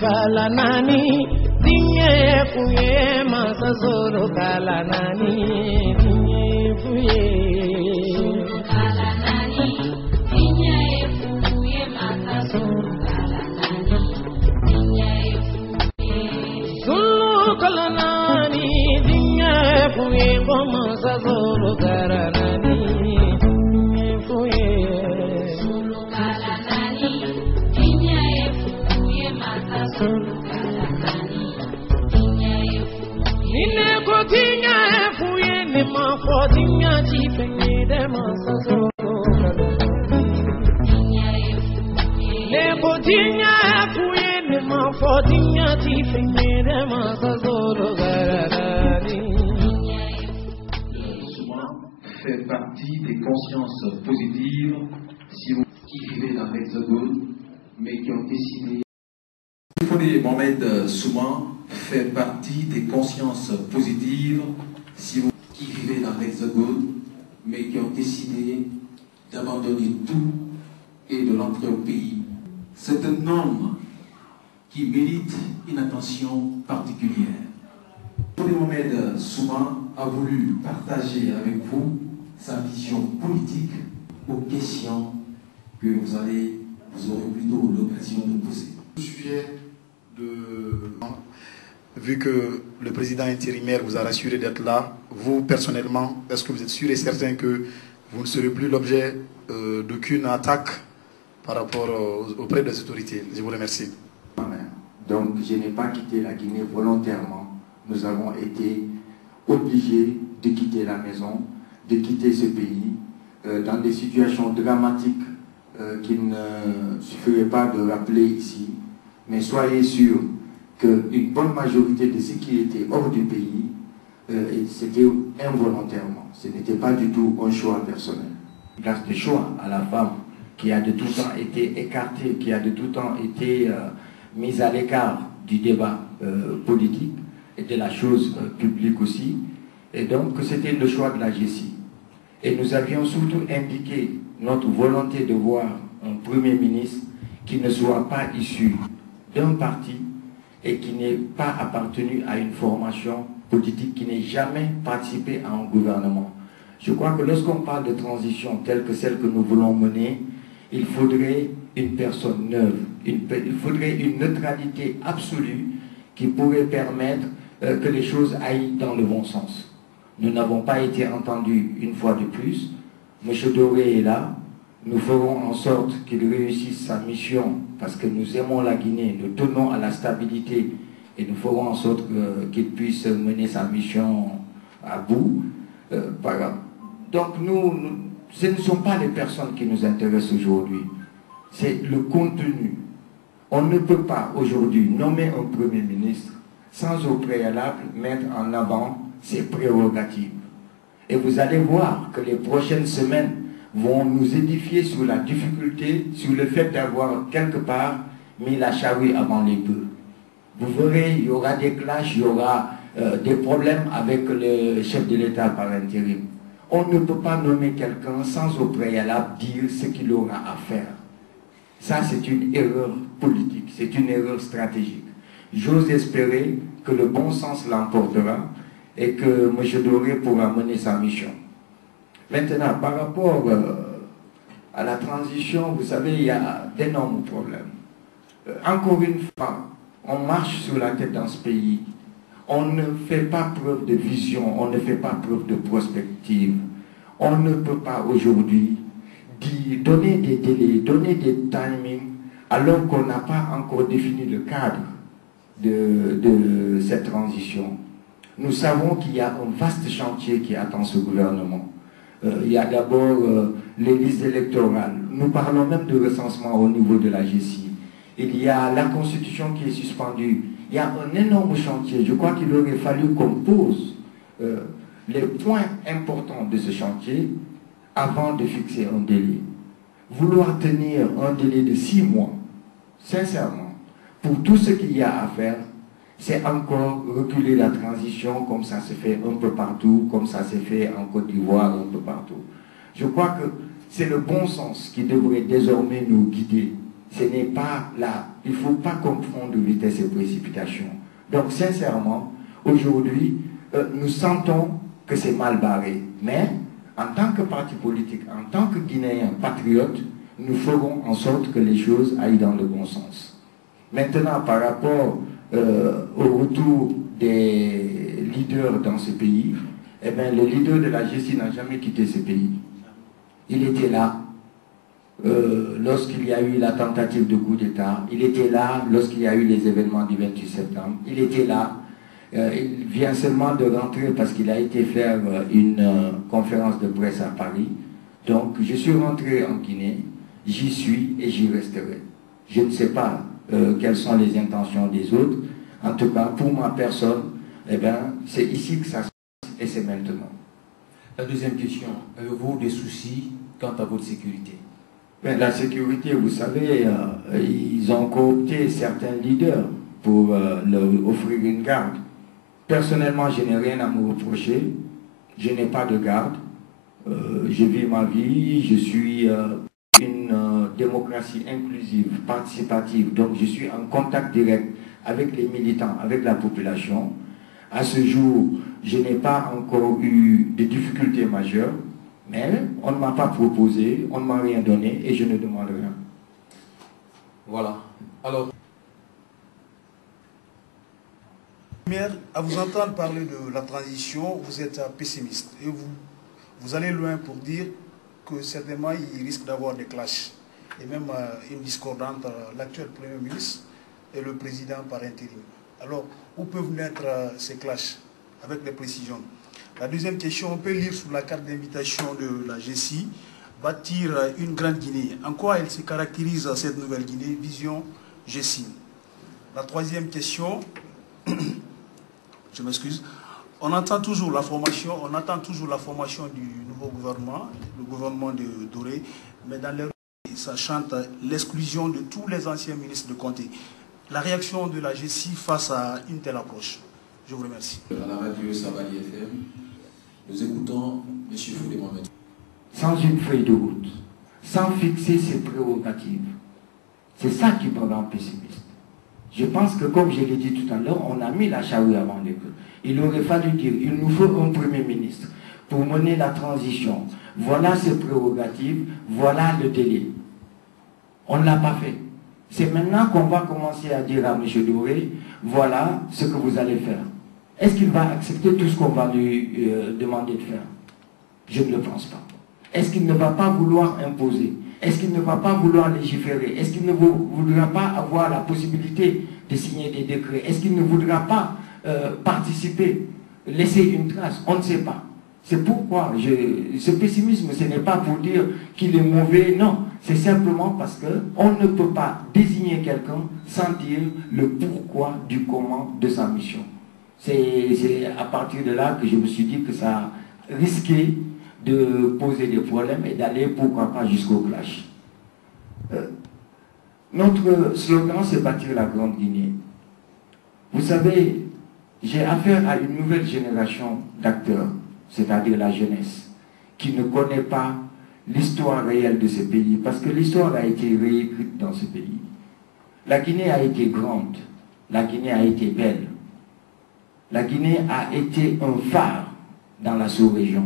Kalanani dinye fuye masa zoro kalanani dinye fuye kalanani dinye fuye masa zoro kalanani dinye fuye zulu kalanani dinye fuye masa zoro kalanani dinye fuye zulu kalanani dinye fuye masa zoro Nine ko tinya fuye ni ma fo tinya ji penye de ma sa so ne ko tinya fuye ni ma fo tinya ji penye de ma sa so fait partie des consciences positives si vous qui vivez dans l'Hexagone mais qui ont décidé. Mohamed Souman fait partie des consciences positives si vous qui vivez dans l'Hexagone mais qui ont décidé d'abandonner tout et de rentrer au pays. C'est un homme qui mérite une attention particulière. Mohamed Souman a voulu partager avec vous sa vision politique aux questions que vous aurez plutôt l'occasion de poser. Vu que le président intérimaire vous a rassuré d'être là, vous personnellement, est-ce que vous êtes sûr et certain que vous ne serez plus l'objet d'aucune attaque par rapport auprès des autorités? Je vous remercie. Donc je n'ai pas quitté la Guinée volontairement. Nous avons été obligés de quitter la maison, de quitter ce pays dans des situations dramatiques qu'il ne suffirait pas de rappeler ici. Mais soyez sûrs qu'une bonne majorité de ceux qui étaient hors du pays, c'était involontairement. Ce n'était pas du tout un choix personnel. Grâce de choix à la femme qui a de tout temps été écartée, qui a de tout temps été mise à l'écart du débat politique et de la chose publique aussi. Et donc c'était le choix de la GECI. Et nous avions surtout indiqué notre volonté de voir un Premier ministre qui ne soit pas issu d'un parti et qui n'ait pas appartenu à une formation politique, qui n'ait jamais participé à un gouvernement. Je crois que lorsqu'on parle de transition telle que celle que nous voulons mener, il faudrait une personne neuve, il faudrait une neutralité absolue qui pourrait permettre que les choses aillent dans le bon sens. Nous n'avons pas été entendus une fois de plus. M. Doré est là. Nous ferons en sorte qu'il réussisse sa mission parce que nous aimons la Guinée, nous tenons à la stabilité et nous ferons en sorte qu'il puisse mener sa mission à bout. Donc ce ne sont pas les personnes qui nous intéressent aujourd'hui, c'est le contenu. On ne peut pas aujourd'hui nommer un Premier ministre sans au préalable mettre en avant ses prérogatives. Et vous allez voir que les prochaines semaines vont nous édifier sur la difficulté, sur le fait d'avoir quelque part mis la charrue avant les bœufs. Vous verrez, il y aura des clashs, il y aura des problèmes avec le chef de l'État par intérim. On ne peut pas nommer quelqu'un sans au préalable dire ce qu'il aura à faire. Ça, c'est une erreur politique, c'est une erreur stratégique. J'ose espérer que le bon sens l'emportera et que M. Doré pourra mener sa mission. Maintenant, par rapport à la transition, vous savez, il y a d'énormes problèmes. Encore une fois, on marche sur la tête dans ce pays. On ne fait pas preuve de vision, on ne fait pas preuve de prospective. On ne peut pas aujourd'hui donner des délais, donner des timings, alors qu'on n'a pas encore défini le cadre de cette transition. Nous savons qu'il y a un vaste chantier qui attend ce gouvernement. Il y a d'abord les listes électorales. Nous parlons même de recensement au niveau de la GCI. Il y a la Constitution qui est suspendue. Il y a un énorme chantier. Je crois qu'il aurait fallu qu'on pose les points importants de ce chantier avant de fixer un délai. Vouloir tenir un délai de 6 mois, sincèrement, pour tout ce qu'il y a à faire, c'est encore reculer la transition comme ça se fait un peu partout, comme ça s'est fait en Côte d'Ivoire, un peu partout. Je crois que c'est le bon sens qui devrait désormais nous guider. Ce n'est pas là, il ne faut pas confondre vitesse et précipitation. Donc sincèrement, aujourd'hui, nous sentons que c'est mal barré. Mais en tant que parti politique, en tant que Guinéens patriotes, nous ferons en sorte que les choses aillent dans le bon sens. Maintenant, par rapport au retour des leaders dans ce pays, eh bien, le leader de la GCI n'a jamais quitté ce pays. Il était là lorsqu'il y a eu la tentative de coup d'État. Il était là lorsqu'il y a eu les événements du 28 septembre. Il était là. Il vient seulement de rentrer parce qu'il a été faire une conférence de presse à Paris. Donc, je suis rentré en Guinée. J'y suis et j'y resterai. Je ne sais pas quelles sont les intentions des autres. En tout cas, pour ma personne, eh bien, c'est ici que ça se passe et c'est maintenant. La deuxième question, avez-vous des soucis quant à votre sécurité? Ben, la sécurité, vous savez, ils ont coopté certains leaders pour leur offrir une garde. Personnellement, je n'ai rien à me reprocher. Je n'ai pas de garde. Je vis ma vie. Je suis une démocratie inclusive, participative. Donc, je suis en contact direct avec les militants, avec la population. À ce jour, je n'ai pas encore eu de difficultés majeures. Mais on ne m'a pas proposé, on ne m'a rien donné et je ne demande rien. Voilà. Alors, à vous entendre parler de la transition, vous êtes pessimiste. Et vous allez loin pour dire que certainement il risque d'avoir des clashs. Et même une discordance entre l'actuel Premier ministre et le président par intérim. Alors, où peuvent naître ces clashs? Avec des précisions. La deuxième question, on peut lire sur la carte d'invitation de la GCI, bâtir une grande Guinée. En quoi elle se caractérise, cette nouvelle Guinée, vision GCI? La troisième question, je m'excuse, on entend toujours la formation du nouveau gouvernement, le gouvernement de Doré, mais dans les rues, ça chante l'exclusion de tous les anciens ministres de Conté. La réaction de la GCI face à une telle approche? Je vous remercie. À la radio Savali FM, nous écoutons M. Foudé Mohamed. Sans une feuille de route, sans fixer ses prérogatives. C'est ça qui me rend pessimiste. Je pense que, comme je l'ai dit tout à l'heure, on a mis la charrue avant les bœufs. Il aurait fallu dire, il nous faut un Premier ministre pour mener la transition. Voilà ses prérogatives, voilà le délai. On ne l'a pas fait. C'est maintenant qu'on va commencer à dire à M. Doré, voilà ce que vous allez faire. Est-ce qu'il va accepter tout ce qu'on va lui demander de faire? Je ne le pense pas. Est-ce qu'il ne va pas vouloir imposer? Est-ce qu'il ne va pas vouloir légiférer? Est-ce qu'il ne voudra pas avoir la possibilité de signer des décrets? Est-ce qu'il ne voudra pas participer, laisser une trace? On ne sait pas. C'est pourquoi ce pessimisme, ce n'est pas pour dire qu'il est mauvais, non. C'est simplement parce qu'on ne peut pas désigner quelqu'un sans dire le pourquoi du comment de sa mission. C'est à partir de là que je me suis dit que ça risquait de poser des problèmes et d'aller, pourquoi pas, jusqu'au clash. Notre slogan, c'est bâtir la grande Guinée. Vous savez, j'ai affaire à une nouvelle génération d'acteurs, c'est-à-dire la jeunesse, qui ne connaît pas l'histoire réelle de ce pays, parce que l'histoire a été réécrite dans ce pays. La Guinée a été grande, la Guinée a été belle, la Guinée a été un phare dans la sous-région.